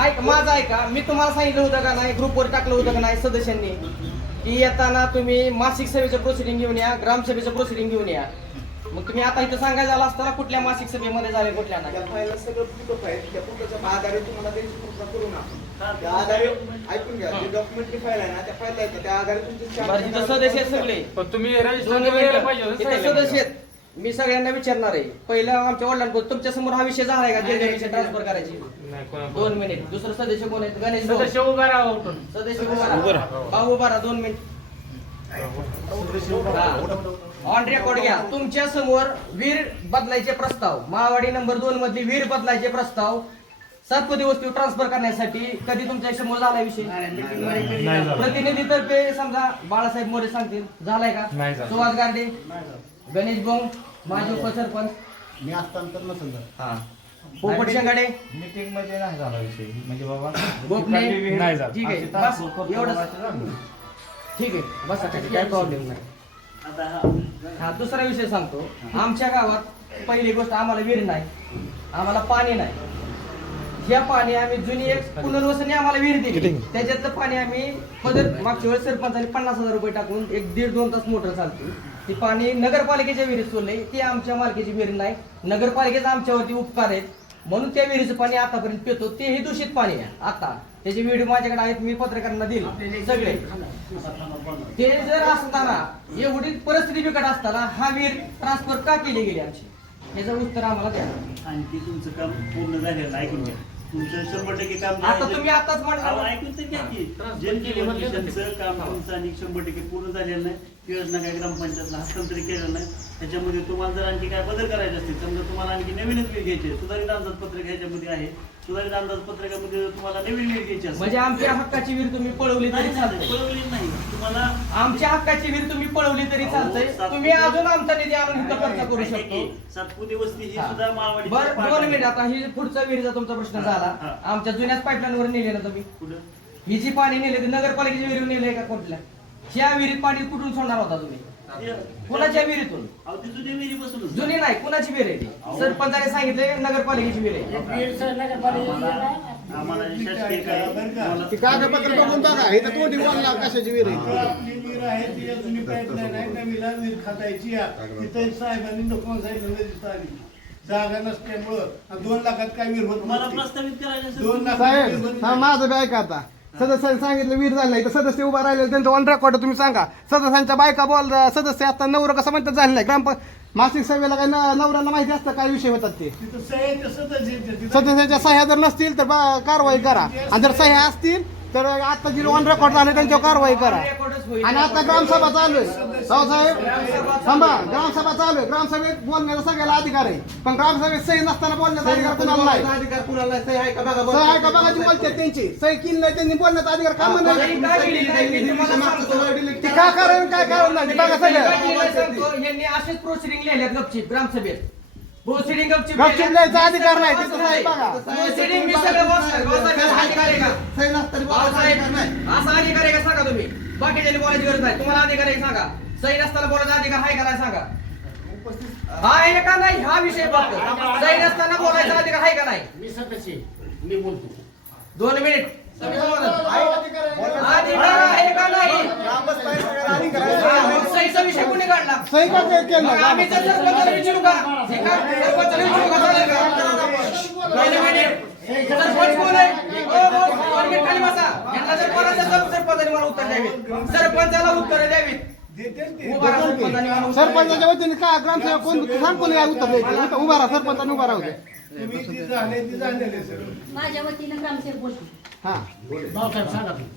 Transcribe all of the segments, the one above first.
ऐक माझं ऐका. मी तुम्हाला सांगितलं होतं का नाही ग्रुपवर टाकलं होतं का नाही सदस्यांनी की येताना तुम्ही मासिक सेवेचं प्रोसिडिंग घेऊन या ग्रामसभेचं प्रोसिडिंग घेऊन या. मग तुम्ही आता इथं सांगायचं झालं असताना कुठल्या मासिक सभेमध्ये झाले कुठल्या नाही? सगळं पुस्तक आहे. त्या पुस्तकाच्या आधारे तुम्हाला त्यांची पूर्ण करू ना. त्या आधारे ऐकून घ्या. जे डॉक्युमेंटरी फाईल आहे ना त्या फाईल आहेत त्या आधारे तुमचे बरं सदस्य आहेत सगळे. पण तुम्ही दोन मिनिटं. इथं. सदस्य आहेत. मी सगळ्यांना विचारणार आहे. पहिलं आमच्या वडिलांकडून तुमच्यासमोर हा विषय झालाय का? विषय ट्रान्सफर करायची. नाही, कोणा- दोन मिनिट दुसरं सदस्य कोण आहेत? गणेश भाऊ. सदस्य उभा राहा उठून. सदस्य उभा राहा. भाऊ उभा राहा दोन मिनिट ऑन रेकॉर्ड घ्या. तुमच्यासमोर वीर बदलायचे प्रस्ताव. मावाडी नंबर दोन मधली वीर बदलायचे प्रस्ताव. सातपदी वस्तू ट्रान्सफर करण्यासाठी कधी तुमच्यासमोर झाला विषय? नाही झालं. प्रतिनिधीतर्फे समजा बाळासाहेब मोरे सांगतील. झालाय का? नाही झालं. सुहास गार्डे? गणेश बोंग माजी उपसरपंच. मी असताना नसेल तर. हा. पोपट शेंगाडे? मीटिंगमध्ये नाही झाला विषय. म्हणजे बाबा गोपने नाही. झालं. ठीक आहे. बस. ठीक आहे. बस आता. काय प्रॉब्लेम नाही. हा दुसरा विषय सांगतो. आमच्या गावात पहिली गोष्ट आम्हाला विहीर नाही. आम्हाला पाणी नाही. ह्या पाणी आम्ही जुनी एक पुनर्वसनी आम्हाला विहीर दिली. त्याच्यातलं पाणी आम्ही पदर मागच्या वेळेस सरपंचाने पन्नास हजार रुपये टाकून एक दीड दोन तास मोटर चालते. ती पाणी नगरपालिकेच्या विहिरीत सोडलंय ती आमच्या मालकीची विहीर नाही. नगरपालिकेचा आमच्यावरती उपकार आहेत. म्हणून त्या विहिरीचं पाणी आतापर्यंत पितो तेही दूषित पाणी आहे. आता त्याचे व्हिडिओ माझ्याकडे आहेत मी पत्रकारांना दिले. सगळे. ते जर असताना एवढी परिस्थिती बिकट असताना हा वीर ट्रान्सफर का केली गेली आमची? याचं उत्तर आम्हाला द्या. आणखी तुमचं काम पूर्ण झालेलं. ऐकून घ्या. तुमचं शंभर टक्के काम आता झालेलं तुम्ही आहे. आताच अहो, म्हणला ऐकून तर घ्या की. काम हा. तुमचं आणि शंभर टक्के पूर्ण झालेलं नाही. ती योजना काय ग्रामपंचायतला हस्तांतरित केलेलं नाही. त्याच्यामध्ये तुम्हाला जर आणखी काय बदल करायचे असतील समजा तुम्हाला आणखी नवीनच घ्यायचे सुधारित अंदाजपत्रक ह्याच्यामध्ये आहे. सुधारित अंदाजपत्रकामध्ये तुम्हाला नवीन वीर घ्यायची असेल. म्हणजे आमच्या हक्काची वीर तुम्ही पळवली तरी नाही, चालतंय. पळवली नाही. तुम्हाला आमच्या हक्काची वीर तुम्ही पळवली तरी अहो, चालतंय. सात- तुम्ही अजून आमचा निधी आणून इथं खर्च करू शकतो. की, सातपुते वस्ती ही हा. सुद्धा बरं दोन मिनिट आता ही पुढचा विहिरीचा तुमचा प्रश्न हा, झाला हा. आमच्या जुन्याच पाईपलाईन वर नेले ना तुम्ही. कुठं? ही जी पाणी नेले ते नगरपालिकेच्या विहिरीवर नेले का कुठल्या ह्या विहिरीत पाणी कुठून सोडणार होता तुम्ही? कुणाच्या विहिरीतून? अहो ती जुनी विहिरी बसूनच जुनी नाही कुणाची विहीर आहे ती? सरपंचाने सांगितले नगरपालिकेची विहीर आहे. ती कागदपत्र बघून बघा हे तर कोणी बोलला कशाची विहीर आहे आपली विहीर आहे ती जुनी पाईपलाईन आहे नवीला विहीर खातायची आहे. तिथं साहेबांनी नको सांगितलं दिसत आली जागा नसल्यामुळं आणि दोन लाखात काय विहीर होत नसते. प्रस्तावित करायचं दोन तर- लाखात विहीर साहेब होत हा नाही. माझं बी ऐका आता. सदस्यांनी सांगितलं वीर झालं नाही तर सदस्य उभा राहिले त्यांचं ऑन रेकॉर्ड तुम्ही सांगा. सदस्यांच्या बायका बोल सदस्य आता नवरं कसं म्हणतात झालं नाही. ग्राम मासिक सभेला काय न- नवऱ्यांना माहिती असतं काय विषय होतात ते. सदस्यांच्या सह्या जर नसतील तर कारवाई करा. आणि जर सह्या असतील तर आता जे ऑन रेकॉर्ड झाले त्यांच्यावर कारवाई करा. आणि आता ग्रामसभा चालू आहे. साहेब थांबा. ग्रामसभा चालू आहे. ग्रामसभेत बोलण्याचा सगळ्याला अधिकार आहे. पण ग्रामसभेत सही नसताना बोलण्याचा अधिकार कुणाला नाही? सही आहे का? बघा बरं. सही आहे का? बघा ती बोलते त्यांची. सही केली नाही त्यांनी बोलण्याचा अधिकार का सही नाही का केली नाही मी तुम्हाला सांगतो. ती का कारण काय कारण नाही? बघा सगळं. यांनी असेच प्रोसिडिंग लिहिल्यात गपचीप ग्रामसभेत. प्रोसिडिंग गपचीप गपचूप लिहिल्यात. द्यायचा अधिकार नाही तिथं नाही बघा. प्रोसिडिंग मी सगळं वाचलं. वाचायला अधिकार आहे का? सही नसताना नाही. असा अधिकार आहे का सांगा तुम्ही? बाकीच्या बोलायची गरज नाही. तुम्हाला अधिकार आहे का सांगा? सही नसताना बोलायचा अधिकार आहे का नाही सांगा? हा आहे का नाही? हा विषय फक्त. सही नसताना बोलायचा अधिकार आहे का नाही? मी सदस्य आहे. मी बोलतो. दोन मिनिट. हा, सही का के- आम्ही? जर सरपंचाला विचारू का हे का? सरपंचाला विचारू का चालेल का? दोन मिनिट सरपंच कोण आहे? ओ, ओ, वर गेट खाली बसा. यांना जर कोणाचं तर सरपंचाने मला उत्तर द्यावी. सरपंचाला उत्तर द्यावीत. देते ना ते. उभा राहा सरपंचाने मला उत्तर सरपंचाच्या वतीने का ग्रामसेवक कोण सांग कोणी काय उत्तर द्यायचं? उभा- राहा सरपंचाने उभा राहू दे. माझ्या वतीनं ग्रामसेवक बोलतो. हा. भाऊसाहेब सांगा तुम्ही.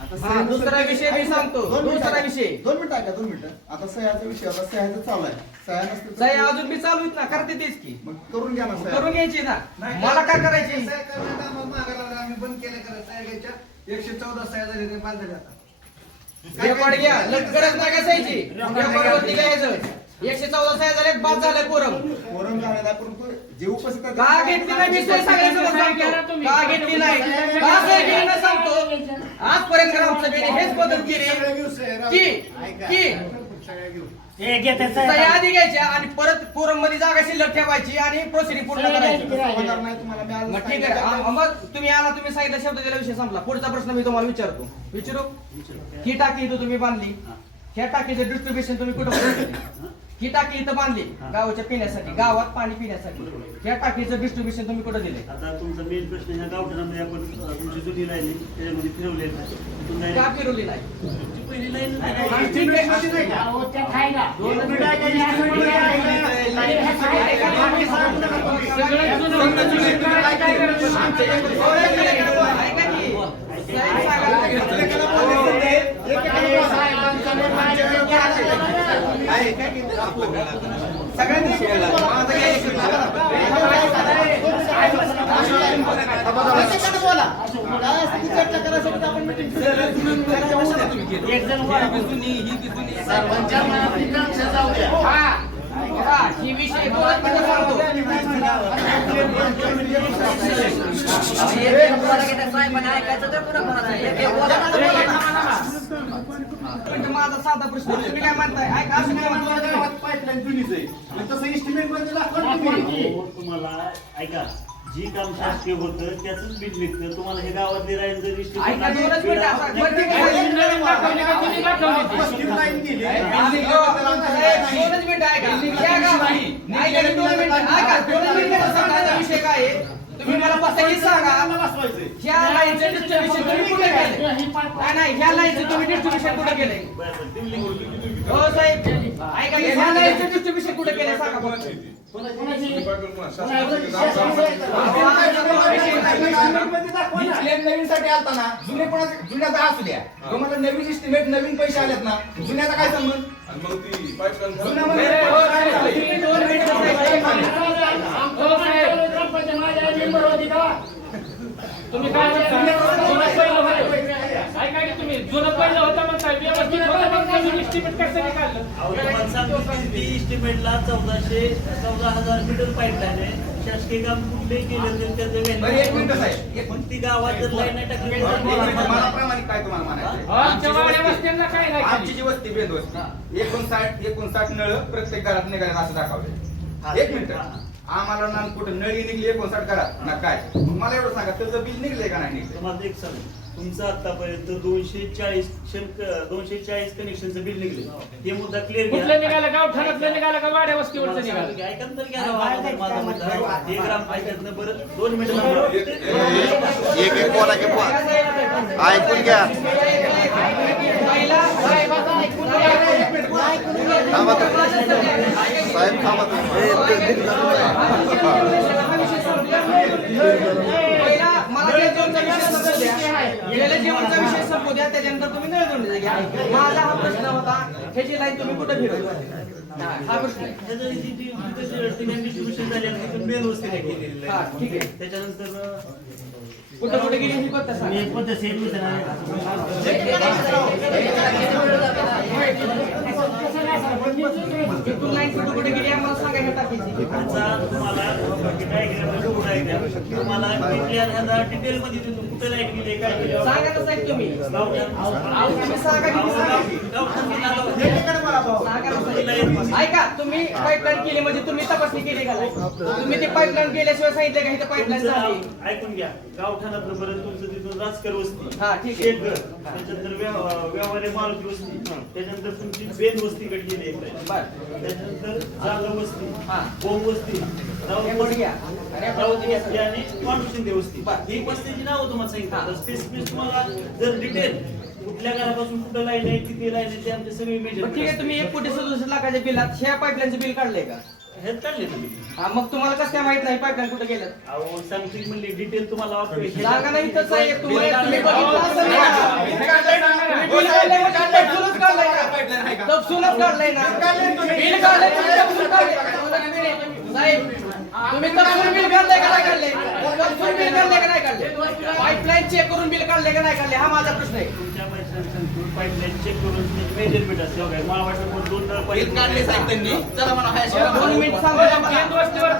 आता हा, दुसरा विषय मी सांगतो. दोन मिनिटं दुसरा ऐका. विषय. दोन मिनिटं ऐका दोन मिनिटं. आता सह्याचा विषय आता सह्याचं चालू आहे. सह्या नसतील तर- सही अजून मी चालू आहेत ना करते तेच की. मग करून घ्या ना सह्या. करून घ्यायची ना. मला काय करायची? सह्या करण्यात आम्हाला मागायला लागलं. आम्ही बंद केल्या करा सह्या घ्यायच्या. एकशे चौदा सह्या झाल्या ते बांधल्या आता. रेकॉर्ड घ्या. लग- गरज नाही का सहीची रेकॉर्डवरती घ्यायचं. एकशे चौदा सह्या झाले बाद झाले कोरम. फोरम झालेला आहे, परंतु जे उपस्थित आहेत- का घेतली नाही? मी सगळ्यांसमोर सांगतो. का घेतली नाही? का सही केली नाही सांगतो. आजपर्यंत ग्रामसभेने हेच पद्धत केली. की. की? हे सह्या आधी घ्यायच्या आणि परत फोरममध्ये जागा शिल्लक ठेवायची आणि प्रोसिडिंग पूर्ण करायची. होणार नाही तुम्हाला मी मग आज ठीक आहे. आ- मग तुम्ही आला तुम्ही सांगितलं शब्द दिला विषय संपला. पुढचा प्रश्न मी तुम्हाला विचारतो. विचारू? ही टाकी इथं तुम्ही बांधली? ह्या टाकीचं डिस्ट्रीब्युशन तुम्ही कुठं? ही टाकी इथं बांधली गावाच्या पिण्यासाठी गावात पाणी पिण्यासाठी. ह्या टाकीचं डिस्ट्रीब्युशन तुम्ही कुठं दिले आता तुमचा मेन प्रश्न ह्या गावठणामध्ये आपण अ, तुमची जुनी लाईन आहे. त्याच्यामध्ये direct- का फिरवली नाही? तुमची पहिली लाईन ठीक आहे. अहो. दोन मिनिटं सगळे जुनं काय काय करायचं की, साहेब सांगा. सगळ्यांनी केलं. माझं काय ऐकलं प्रत्येकानं बोला काय असेल ती चर्चा करायसाठी तर आपण पण माझा साधा प्रश्न आहे. तुम्ही काय म्हणताय? ऐका असं काय म्हणताय पाईपलाईन जुनीच आहे. आणि तसं इस्टिमेटमध्ये दाखवा ना तुम्ही. अहो, तुम्हाला ऐका जी काम शासकीय होतं त्याच बिल निघतं. तुम्हाला हे गावातली जर ऐका नाही, दोनच मिनिटं असं- दोनच मिनिटं ऐका. गावात- ऐका की दोन मिनिटं ऐका. दोन मिनिटं सांगायचा विषय काय आहे? तुम्ही मला हे सांगा. ह्या लाईनचं डिस्ट्रीब्युशन तुम्ही कुठे केलंय? नाही नाही ह्या लाईनचं तुम्ही डिस्ट्रीब्युशन कुठे निघून. हो साहेब. ऐका की ह्या लाईनचं डिस्ट्रीब्युशन कुठे केलंय सांगा. नवीन साठी आलता ना जुने कोणाचे जुन्याचा असू द्या. तुम्हाला नवीन इस्टिमेट नवीन पैसे आलेत ना जुन्याचा काय संबंध? साहेब, तुम्ही दोन मिनिटं साहेब. हो, साहेब. ग्रामपंचायत माझ्या मेंबर होती का? तुम्ही काय म्हणता? जुनं पहिलं होतं. ऐका की तुम्ही जुनं पहिलं होतं म्हणताय. व्यवस्थित होतं estimate कसं इस्टिमेटला चौदाशे चौदा हजार मीटर पाईपलाईन आहे. शासकीय काम कुठलेही केलं तर पण ती गावात जर लाईन नाही टाकली मला प्रामाणिक काय तुम्हाला म्हणायचं आमच्या वाड्या वस्त्यांना काय नाही आमची. जी वस्ती एकोणसाठ एकोणसाठ नळ प्रत्येक घरात निघाले असं दाखवले एक मिनिट. आम्हाला ना कुठं नळी निघली एकोणसाठ घरात ना काय? मग मला एवढं सांगा त्याचं बिल निघले का नाही निघले तुम्हाला एक सांग. तुमचं आतापर्यंत दोनशे चाळीस दोनशे चाळीस कनेक्शनचं बिल निघले हे मुद्दा क्लिअर कुठलं निघालं? गावठाणातलं निघालं का? वाड्या वस्तीवरचं निघालं? ऐका तर घ्या ना माझा- माझा मुद्दा. हे ग्रामपंचायतनं बरं दोन मिनिटं थांबा. एक एक बोला की बोला. ऐकून घ्या पहिला साहेबाचा ऐकून घ्या. थांबा साहेब थांबा जेवणचा विषय संपू द्या त्याच्यानंतर तुम्ही नळ जोडले माझा हा प्रश्न होता ह्याची लाईन तुम्ही कुठे फिरवली? हा प्रश्न आहे नाही त्याच्यानंतर कुठं कुठे गेली ही. पत्ता मी सांगा एक ऐका तुम्ही पाईपलाईन केली म्हणजे तुम्ही तपासणी केली का तुम्ही ते पाईपलाईन केल्याशिवाय सांगितलं का इथं पाईपलाईन ऐकून घ्या. गावठाणातलं बरं तुमचं राजकर वस्ती. हा, ठीक आहे. शेतघर. त्याच्यानंतर व्यवहारे मारुती वस्ती. त्याच्यानंतर तुमची बेन वस्ती आहे बर. त्याच्यानंतर जागा वस्ती हा. बोम वस्ती राऊत रेकॉर्ड वस्ती घ्या रेकॉर्ड राऊत घ्या वस्ती आणि पांडू शिंदे वस्ती. बरं. ही वस्तीची नावं तुम्हाला. सांगितलं. स्पेसिफिक तुम्हाला जर डिटेल कुठल्या घरापासून कुठं लाईन आहे किती लाईन आहे ते आमचे सगळे मेजर बरं, ठीक आहे तुम्ही एक कोटी सदुसष्ट लाखाच्या बिलात ह्या पाईपलाईनचं बिल काढलंय का? हे काढले तुम्ही हा मग तुम्हाला कसं काय माहीत नाही पाईपलाईन कुठे गेलं अहो सांगतील म्हणले डिटेल तुम्हाला सांगा ना इथंच आहे तुम्ही बिल तुम्ही. बघितलं असेल ना. तुम्ही बिल काढलंय म्हणजे तपशीलच काढलंय ना. तपशीलच काढलंय ना बिल काढलंय तुम्ही तपशील काढलंय. साहेब तुम्ही तपशील बिल काढलंय का नाही काढले बिल काढलंय का नाही काढले? पाईपलाईन चेक करून बिल काढलंय का नाही काढले? हा माझा प्रश्न आहे. तुमच्या पैशांचं पाईपलाईन चेक करून मेजरमेंट असते बघा. मला वाटतं कोण दोन नळ पाईप दोन मिनिट सांगा. बेंद वस्तीवर